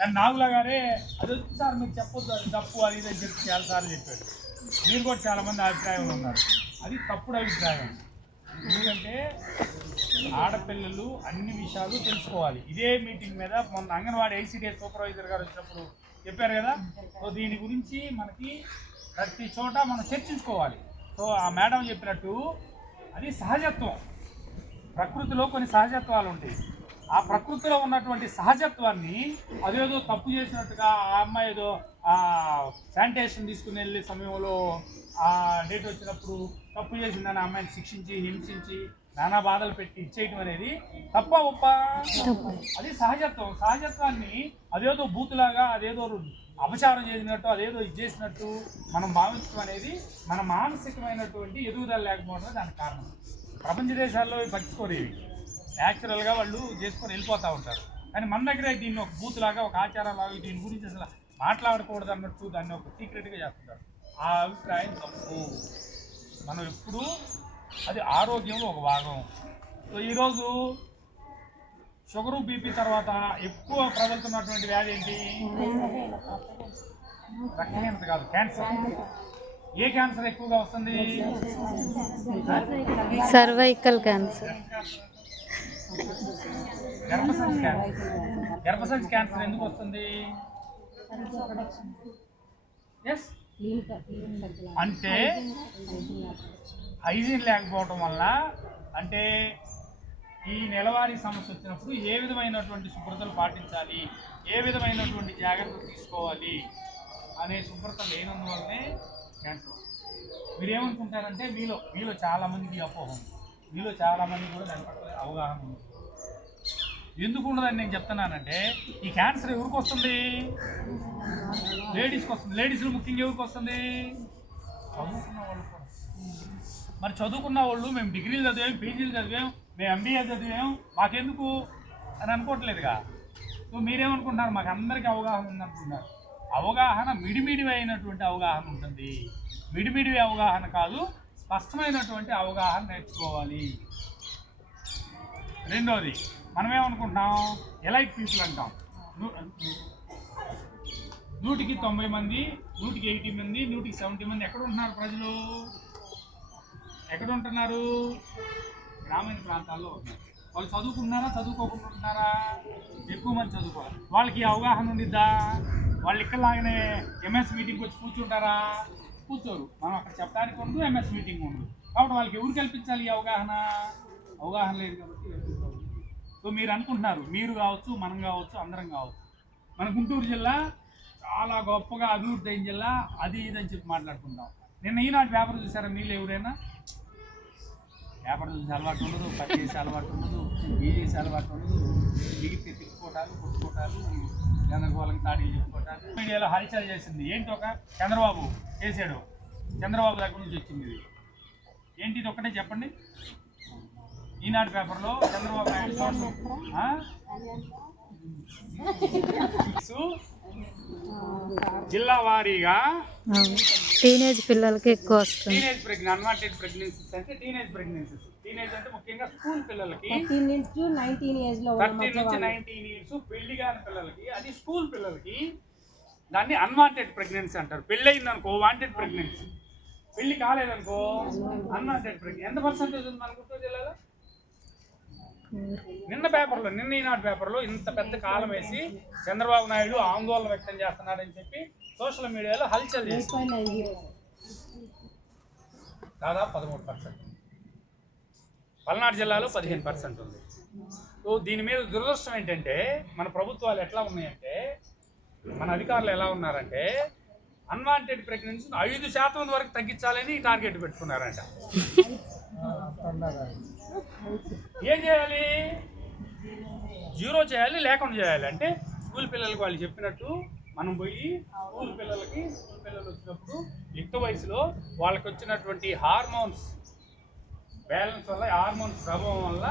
దాన్ని నాగులా గారే అది వచ్చి సార్ మీరు చెప్పొద్దు, అది తప్పు, అది ఇది అని చెప్పి చాలాసార్లు చెప్పారు. మీరు కూడా చాలామంది అభిప్రాయంలో ఉన్నారు. అది తప్పుడు అభిప్రాయం. ఎందుకంటే ఆడపిల్లలు అన్ని విషయాలు తెలుసుకోవాలి. ఇదే మీటింగ్ మీద మొన్న అంగన్వాడీ ఐసీడీఎస్ సూపర్వైజర్ గారు వచ్చినప్పుడు చెప్పారు కదా. సో దీని గురించి మనకి ప్రతి చోట మనం చర్చించుకోవాలి. సో ఆ మేడం చెప్పినట్టు అది సహజత్వం. ప్రకృతిలో కొన్ని సహజత్వాలు ఉంటాయి. ఆ ప్రకృతిలో ఉన్నటువంటి సహజత్వాన్ని అదేదో తప్పు చేసినట్టుగా ఆ అమ్మాయి ఏదో శానిటేషన్ తీసుకుని వెళ్ళే సమయంలో ఆ డేట్ వచ్చినప్పుడు తప్పు చేసిందని ఆ అమ్మాయిని శిక్షించి హింసించి నానా బాధలు పెట్టి ఇచ్చేయటం అనేది తప్ప ఒప్ప. అది సహజత్వం. సహజత్వాన్ని అదేదో బూతులాగా అదేదో అపచారం చేసినట్టు అదేదో ఇది చేసినట్టు మనం భావించడం అనేది మన మానసికమైనటువంటి ఎదుగుదల లేకపోవడమే దానికి కారణం. ప్రపంచ దేశాల్లో పట్టించుకోలేవి, న్యాచురల్గా వాళ్ళు చేసుకొని వెళ్ళిపోతూ ఉంటారు. కానీ మన దగ్గరే దీన్ని ఒక బూతులాగా ఒక ఆచారాలాగా దీని గురించి అసలు మాట్లాడకూడదు అన్నట్టు దాన్ని ఒక సీక్రెట్గా చేస్తుంటారు. ఆ అభిప్రాయం తప్పు. మనం ఎప్పుడూ అది ఆరోగ్యంలో ఒక భాగం. సో ఈరోజు షుగరు బీపీ తర్వాత ఎక్కువ ప్రబలుతున్నటువంటి వ్యాధి ఏంటి? రక్తహీనత కాదు, క్యాన్సర్. ఏ క్యాన్సర్ ఎక్కువగా వస్తుంది? Cervical cancer. గర్భసంచి క్యాన్సర్. గర్భసంచి క్యాన్సర్ ఎందుకు వస్తుంది? ఎస్, అంటే హైజీన్ లేకపోవటం వల్ల. అంటే ఈ నెలవారీ సమస్య వచ్చినప్పుడు ఏ విధమైనటువంటి శుభ్రతలు పాటించాలి, ఏ విధమైనటువంటి జాగ్రత్తలు తీసుకోవాలి అనే శుభ్రత లేనందువల్లనే క్యాన్సర్. మీరు ఏమనుకుంటారంటే మీలో చాలామందికి అపోహం, మీలో చాలామంది కూడా దాని పట్ల అవగాహన ఉంది. ఎందుకు ఉండదని నేను చెప్తున్నానంటే ఈ క్యాన్సర్ ఎవరికి వస్తుంది? లేడీస్కి వస్తుంది. లేడీస్లో ముఖ్యంగా ఎవరికి వస్తుంది? చదువుకున్న వాళ్ళు కూడా. మరి చదువుకున్న వాళ్ళు మేము డిగ్రీలు చదివాం, పీజీలు చదివాం, మేము ఎంబీఏ చదివాం, మాకెందుకు అని అనుకోవట్లేదుగా. సో మీరేమనుకుంటున్నారు? మాకు అందరికీ అవగాహన ఉందనుకుంటున్నారు. అవగాహన మిడిమిడివి అయినటువంటి అవగాహన ఉంటుంది. మిడిమిడివి అవగాహన కాదు, స్పష్టమైనటువంటి అవగాహన నేర్చుకోవాలి. రెండోది, మనమేమనుకుంటున్నాం? ఎలైట్ పీపుల్ అంటాం. 100కి 90 మంది, 100కి 80 మంది, 100కి 70 మంది ఎక్కడ ఉంటున్నారు? ప్రజలు ఎక్కడ ఉంటున్నారు? గ్రామీణ ప్రాంతాల్లో ఉంటున్నారు. వాళ్ళు చదువుకున్నారా, చదువుకోకుండా ఉంటున్నారా? ఎక్కువ మంది చదువుకోవాలి. వాళ్ళకి అవగాహన ఉండిద్దా? వాళ్ళు ఇక్కడలాగానే ఎంఎస్ మీటింగ్కి వచ్చి కూర్చుంటారా? కూర్చోరు. మనం అక్కడ చెప్పడానికి ఉండదు, ఎంఎస్ మీటింగ్ ఉండదు. కాబట్టి వాళ్ళకి ఎవరు కల్పించాలి ఈ అవగాహన? అవగాహన లేదు కాబట్టి. సో మీరు అనుకుంటున్నారు, మీరు కావచ్చు, మనం కావచ్చు, అందరం కావచ్చు, మన గుంటూరు జిల్లా చాలా గొప్పగా అభివృద్ధి అయిన జిల్లా, అది ఇదని చెప్పి మాట్లాడుకుంటాం. నిన్న ఈనాటి పేపర్ చూసారా మీరు ఎవరైనా? పేపర్ చూసి అలవాటు ఉండదు, పని చేసే అలవాటు ఉండదు, ఏ చేసే అలవాటు ఉండదు. దిగితే తిప్పుకోవటాలు, కొట్టుకోవటాలు, గందరగోళంగా తాడీలు చెప్పుకోవటాలు. మీడియాలో హరిచల్ చేసింది ఏంటి? ఒక చంద్రబాబు చేశాడు. చంద్రబాబు దగ్గర నుంచి వచ్చింది ఇది. ఏంటి ఇది? ఒకటే చెప్పండి. ఈనాడు పేపర్లో చంద్రబాబు నాయుడు జిల్లా వారీగా టీనేజ్ పిల్లలకి ఎక్కువ వస్తుంది. అన్వాంటెడ్ ప్రెగ్నెన్సీస్ అంటే టీనేజ్ ప్రెగ్నెన్సీస్. టీనేజ్ అంటే ముఖ్యంగా స్కూల్ పిల్లలకి 13 నుంచి 19 ఇయర్స్ పెళ్లి కాని పిల్లలకి, అది స్కూల్ పిల్లలకి దాన్ని అన్వాంటెడ్ ప్రెగ్నెన్సీ అంటారు. పెళ్ళి అయిందనుకో వాంటెడ్ ప్రెగ్నెన్సీ, పెళ్లి కాలేదనుకో అన్వాంటెడ్ ప్రెగ్నెన్సీ. ఎంత పర్సెంటేజ్ ఉంది మన గుంటూరు జిల్లాలో? నిన్న ఈనాడు పేపర్లో ఇంత పెద్ద కాలం వేసి చంద్రబాబు నాయుడు ఆందోళన వ్యక్తం చేస్తున్నాడని చెప్పి సోషల్ మీడియాలో హల్చల్ చేసి దాదాపు 13%. పల్నాడు జిల్లాలో 15% ఉంది. సో దీని మీద దురదృష్టం ఏంటంటే మన ప్రభుత్వాలు ఎట్లా ఉన్నాయంటే, మన అధికారులు ఎలా ఉన్నారంటే అన్వాంటెడ్ ప్రెగ్నెన్సీ 5% వరకు తగ్గించాలని టార్గెట్ పెట్టుకున్నారంట. ఏం చేయాలి? 0 చేయాలి, లేకుండా చేయాలి. అంటే స్కూల్ పిల్లలకి వాళ్ళు చెప్పినట్టు మనం పోయి స్కూల్ పిల్లలు వచ్చినప్పుడు యుక్త వయసులో వాళ్ళకి వచ్చినటువంటి హార్మోన్స్ బ్యాలెన్స్ వల్ల, హార్మోన్స్ ప్రభావం వల్ల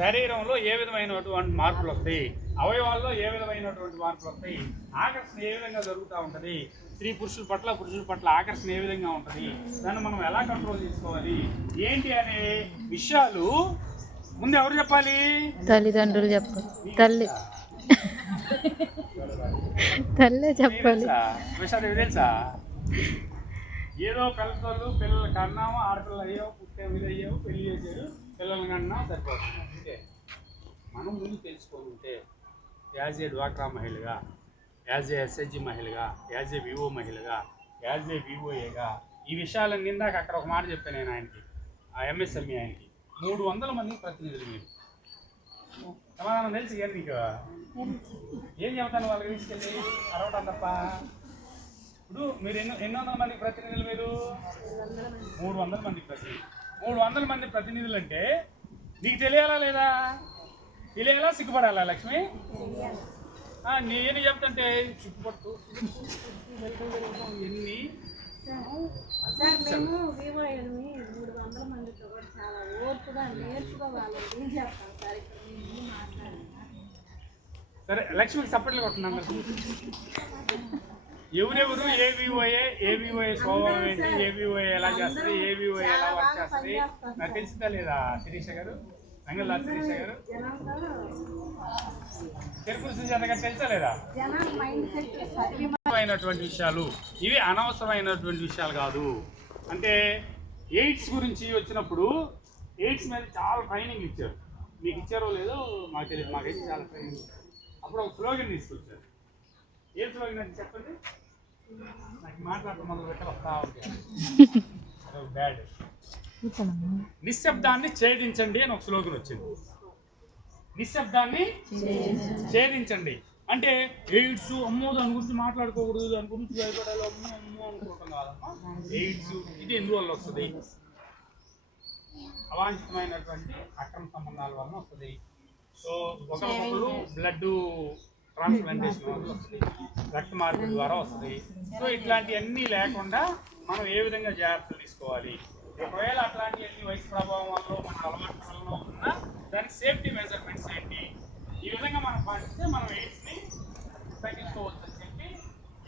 శరీరంలో ఏ విధమైనటువంటి మార్పులు వస్తాయి, అవయవాల్లో ఏ విధమైనటువంటి మార్పులు వస్తాయి, ఆకర్షణ ఏ విధంగా జరుగుతూ ఉంటుంది, పురుషుల పట్ల ఆకర్షణ ఏ విధంగా ఉంటుంది, దాన్ని మనం ఎలా కంట్రోల్ చేసుకోవాలి ఏంటి అనే విషయాలు ముందు ఎవరు చెప్పాలి? తల్లిదండ్రులు చెప్పాలి. తల్లే చెప్పాలి. విషయాలు తెలుసా? ఏదో కలుపుకోలు పిల్లలు కన్నాము, ఆడపిల్లలు అయ్యావు, పుట్టే మీద అయ్యావు, పెళ్లి చేసారు, పిల్లలు కన్నా సరిపోతుంది. అంటే మనం ముందు తెలుసుకోనుంటే యాజ్ ఏ డ్వాక్రా మహిళగా, యాజ్ ఏ ఎస్హెచ్జి మహిళగా, యాజ్ ఏ వివో మహిళగా, యాజ్ ఏ వివోఏగా ఈ విషయాలన్నీ ఇందాక అక్కడ ఒక మాట చెప్పాను నేను ఆయనకి, ఆ ఎంఎస్ఎంఈ ఆయనకి 300 మంది ప్రతినిధులు. మీరు సమాధానం తెలుసు కానీ నీకు ఏం చెప్తాను వాళ్ళకి తీసుకెళ్ళి అరవటం తప్ప. ఇప్పుడు మీరు ఎన్ని వందల మంది ప్రతినిధులు? మీరు 300 మంది ప్రతినిధులు. 300 మంది ప్రతినిధులు అంటే నీకు తెలియాలా లేదా? తెలియాలా సిగ్గుపడాలా లక్ష్మి? నేను చెప్తుంటే సిగ్గుపడుతూ ఎన్ని సార్ మేము వివోఎల్ని 300 మందితో కూడా చాలా ఓర్పుగా నేర్పుగా వాళ్ళు ఏం చెప్తాం సార్. ఇక్కడ మేము మాట్లాడాలి. సరే లక్ష్మికి సపోర్ట్లు కొట్టున్నాం కదా. ఎవరెవరు ఏవిఓఏ స్వభావం ఏంటి, ఏవిఓఏ ఎలా చేస్తుంది, ఏవిఓఏ ఎలా వర్క్ చేస్తుంది నాకు తెలిసిందా లేదా? శిరీష గారు, రంగల్లా శిరీష గారు, తెలుగు సుజాత గారు తెలుసా లేదా? అనవసరమైనటువంటి విషయాలు ఇవి, అనవసరమైనటువంటి విషయాలు కాదు. అంటే ఎయిడ్స్ గురించి వచ్చినప్పుడు ఎయిడ్స్ మీద చాలా ట్రైనింగ్ ఇచ్చారు. మీకు ఇచ్చారో లేదో మాకు తెలియదు, మాకైతే చాలా ట్రైనింగ్. అప్పుడు ఒక స్లోగన్ తీసుకొచ్చారు. ఏం స్లోగన్ అని చెప్పండి? నాకు మాట్లాడటం మొదలు పెట్టాలి వస్తా ఉంటాయి బ్యాడ్. నిశ్శబ్దాన్ని ఛేదించండి అని ఒక స్లోగన్ వచ్చింది. నిశ్శబ్దాన్ని ఛేదించండి అంటే ఎయిడ్స్ అమ్మో దాని గురించి మాట్లాడుకోకూడదు, దాని గురించి భయపడాలి, అమ్మో అనుకోవటం కాదమ్మా. ఎయిడ్స్ ఇది ఎందువల్ల వస్తుంది? అవాంఛితమైనటువంటి అక్రమ సంబంధాల వలన వస్తుంది. సో ఒకరికొకరు బ్లడ్ ట్రాన్స్ప్లాంటేషన్ వల్ల వస్తుంది, రక్త మార్పిడి ద్వారా వస్తుంది. సో ఇట్లాంటివన్నీ లేకుండా మనం ఏ విధంగా జాగ్రత్తలు తీసుకోవాలి? ఒకవేళ అట్లాంటివన్నీ వయసు ప్రభావం వల్ల మన అలవాటు వల్ల ఉన్నా దానికి సేఫ్టీ మెజర్మెంట్స్ ఏంటి? ఈ విధంగా మనం పాటిస్తే మనం ఎయిడ్స్ని తగ్గించుకోవచ్చు అని చెప్పి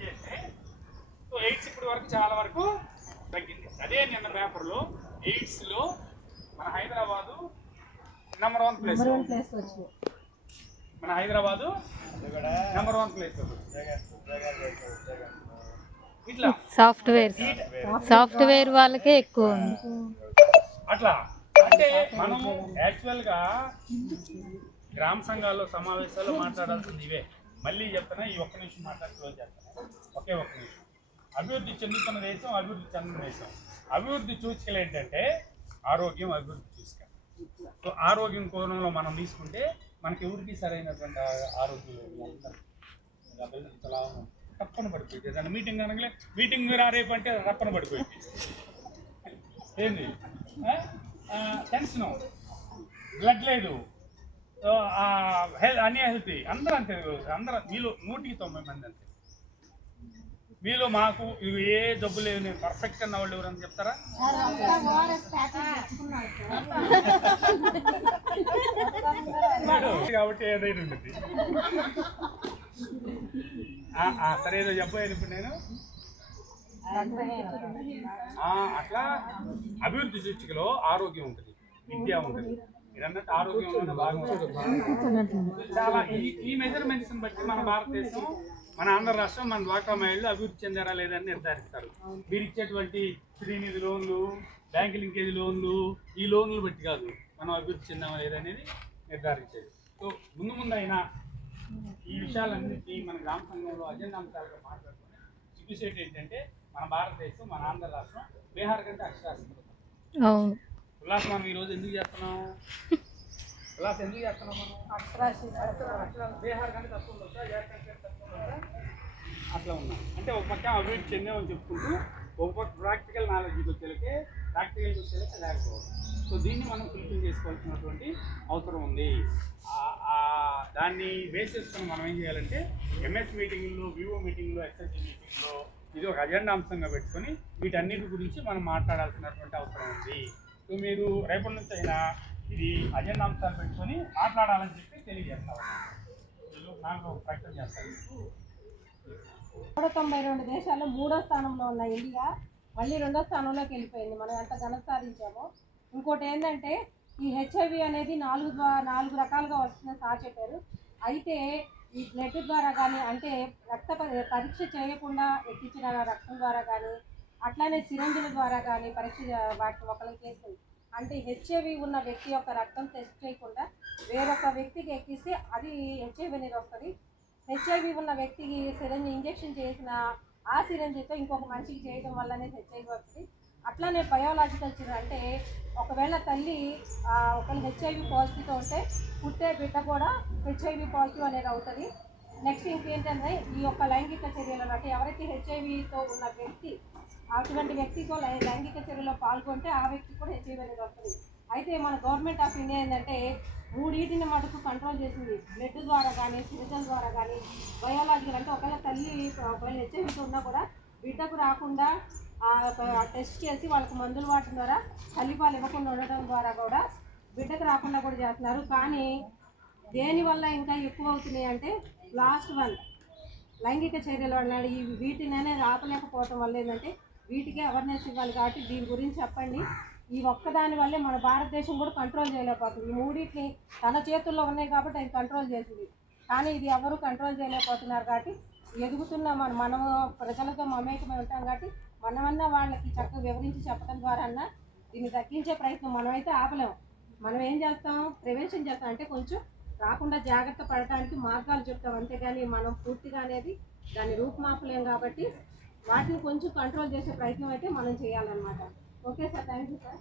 చేస్తే, సో ఎయిడ్స్ ఇప్పటి వరకు చాలా వరకు తగ్గింది. అదే నిన్న పేపర్లో ఎయిడ్స్లో మన హైదరాబాదు నెంబర్ 1 ప్లేస్. మన హైదరాబాదు నెంబర్ 1 ప్లేస్. ఇట్లా సాఫ్ట్వేర్ వాళ్ళకే ఎక్కువ ఉంది. అట్లా అంటే మనం యాక్చువల్గా గ్రామ సంఘాల్లో సమావేశాల్లో మాట్లాడాల్సింది ఇవే. మళ్ళీ చెప్తాను, ఈ ఒక్క నిమిషం మాట్లాడి క్లోజ్ చేస్తాను. ఒకే ఒక్క నిమిషం. అభివృద్ధి చెందుతున్న దేశం, అభివృద్ధి చెందిన దేశం. అభివృద్ధి సూచికలు ఏంటంటే ఆరోగ్యం, అభివృద్ధి సూచిక. సో ఆరోగ్యం కోణంలో మనం తీసుకుంటే మనకి ఎవరికి సరైనటువంటి ఆరోగ్యం తప్పన పడిపోయింది. ఏదైనా మీటింగ్ అనగానే మీటింగ్ రేపు అంటే తప్పన పడిపోయింది. ఏంది టెన్షను, బ్లడ్ లేదు, అన్హెల్తీ, అందరూ అంతే. అందరూ మీలో 190 మంది అంతే. మీలో మాకు ఇవి ఏ జబ్బు లేవు, నేను పర్ఫెక్ట్ అన్న వాళ్ళు ఎవరని చెప్తారా? కాబట్టి ఏదైనా ఉంటుంది. సరే ఏదో చెప్పాను ఇప్పుడు నేను. అట్లా అభివృద్ధి సూచికలో ఆరోగ్యం ఉంటుంది, విద్య ఉంటుంది. మీరన్నట్టు ఆరోగ్యంలో బాగా చాలా ఈ మెజర్మెంట్స్ని బట్టి మన భారతదేశం, మన ఆంధ్ర రాష్ట్రం, మన డ్వాక్రా మహిళలు అభివృద్ధి చెందారా లేదని నిర్ధారిస్తారు. మీరు ఇచ్చేటువంటి శ్రీనిధి లోన్లు, బ్యాంక్ లింకేజ్ లోన్లు, ఈ లోన్లు బట్టి కాదు మనం అభివృద్ధి చెందామా లేదనేది నిర్ధారించేది. సో ముందు అయినా ఈ విషయాలన్నింటినీ మన గ్రామ సంఘంలో అజెండా అంశాలుగా మాట్లాడుకుని చూసేది ఏంటంటే మన భారతదేశం, మన ఆంధ్ర రాష్ట్రం బీహార్ కంటే అక్షరాస్యత. ఉల్లాస్ మనం ఈరోజు ఎందుకు చేస్తున్నాం? ఉల్లాస్ ఎందుకు చేస్తున్నాం? మనం బీహార్ కంటే తక్కువ ఉండొచ్చా, జార్ఖండ్ కంటే తక్కువ ఉండొచ్చా? అట్లా ఉన్నాం. అంటే ఒక పక్క అభివృద్ధి చెందామని చెప్పుకుంటూ ఒక పక్క ప్రాక్టికల్ నాలెడ్జ్కి వచ్చేలకే, ప్రాక్టికల్కి వచ్చేలకే లేకపోవడం. సో దీన్ని మనం ఫుల్ఫిల్ చేసుకోవాల్సినటువంటి అవసరం ఉంది. దాన్ని బేస్ చేసుకుని మనం ఏం చేయాలంటే ఎంఎస్ మీటింగ్లో, వివో మీటింగ్లో, ఎస్ఎస్జి మీటింగ్లో ఇది ఒక అజెండా అంశంగా పెట్టుకొని వీటన్నిటి గురించి మనం మాట్లాడాల్సినటువంటి అవసరం ఉంది. సో మీరు రేపటి నుంచి అయినా ఇది అజెండా అంశాలు పెట్టుకొని మాట్లాడాలని చెప్పి తెలియజేస్తాను. నాకు ప్రకటన చేస్తాను. 192 దేశాల్లో 3వ స్థానంలో ఉన్న ఇండియా మళ్ళీ 2వ స్థానంలోకి వెళ్ళిపోయింది. మనం ఎంత ఘనత సాధించామో. ఇంకోటి ఏంటంటే ఈ హెచ్ఐవి అనేది 4 రకాలుగా వస్తుందని సార్ చెప్పారు. అయితే ఈ బ్లడ్ ద్వారా కానీ అంటే పరీక్ష చేయకుండా ఎక్కించిన రక్తం ద్వారా కానీ అట్లానే సిరంజుల ద్వారా కానీ వాటిని ఒకరికి చేస్తుంది. అంటే హెచ్ఐవి ఉన్న వ్యక్తి యొక్క రక్తం టెస్ట్ చేయకుండా వేరొక వ్యక్తికి ఎక్కిస్తే అది హెచ్ఐవి అనేది వస్తుంది. హెచ్ఐవి ఉన్న వ్యక్తికి సిరంజి ఇంజెక్షన్ చేసిన ఆ సిరంజితో ఇంకొక మనిషికి చేయడం వల్లనే హెచ్ఐవి వస్తుంది. అట్లానే బయోలాజికల్ చిల్డ్రన్ అంటే ఒకవేళ తల్లి ఒకవేళ హెచ్ఐవి పాజిటివ్తో ఉంటే పుట్టే బిడ్డ కూడా హెచ్ఐవి పాజిటివ్ అనేది అవుతుంది. నెక్స్ట్ ఇంకేంటంటే ఈ యొక్క లైంగిక చర్యలు అంటే ఎవరైతే హెచ్ఐవితో ఉన్న వ్యక్తి అటువంటి వ్యక్తితో లైంగిక చర్యలో పాల్గొంటే ఆ వ్యక్తి కూడా హెచ్ఐవి అనేది వస్తుంది. అయితే మన గవర్నమెంట్ ఆఫ్ ఇండియా ఏంటంటే మూడింటిని మటుకు కంట్రోల్ చేసింది. బ్లడ్ ద్వారా కానీ సిరిజన్ ద్వారా కానీ బయోలాజికల్ అంటే ఒకవేళ హెచ్ఐవితో ఉన్నా కూడా బిడ్డకు రాకుండా టెస్ట్ చేసి వాళ్ళకి మందులు వాడటం ద్వారా తల్లిపాలు ఇవ్వకుండా ఉండటం ద్వారా కూడా బిడ్డకు రాకుండా కూడా చేస్తున్నారు. కానీ దేనివల్ల ఇంకా ఎక్కువ అవుతున్నాయి అంటే లాస్ట్ వన్ లైంగిక చర్యలు అన్నాడు. వీటిని అనేది ఆపలేకపోవటం వల్ల ఏంటంటే వీటికి అవేర్నెస్ ఇవ్వాలి. కాబట్టి దీని గురించి చెప్పండి. ఈ ఒక్కదాని వల్లే మన భారతదేశం కూడా కంట్రోల్ చేయలేకపోతుంది. ఈ మూడింటిని తన చేతుల్లో ఉన్నాయి కాబట్టి ఆయన కంట్రోల్ చేసింది. కానీ ఇది ఎవరు కంట్రోల్ చేయలేకపోతున్నారు. కాబట్టి ఎదుగుతున్న మనము ప్రజలతో మమేకమై ఉంటాం కాబట్టి మనమన్నా వాళ్ళకి చక్కగా వివరించి చెప్పడం ద్వారా అన్నా దీన్ని తగ్గించే ప్రయత్నం మనమైతే ఆపలేము. మనం ఏం చేస్తాం, ప్రివెన్షన్ చేస్తాం. అంటే కొంచెం రాకుండా జాగ్రత్త పడటానికి మార్గాలు చెప్తాం. అంతేగాని మనం పూర్తిగా అనేది దాన్ని రూపుమాపలేం. కాబట్టి వాటిని కొంచెం కంట్రోల్ చేసే ప్రయత్నం అయితే మనం చేయాలన్నమాట. Okay sir, thank you sir.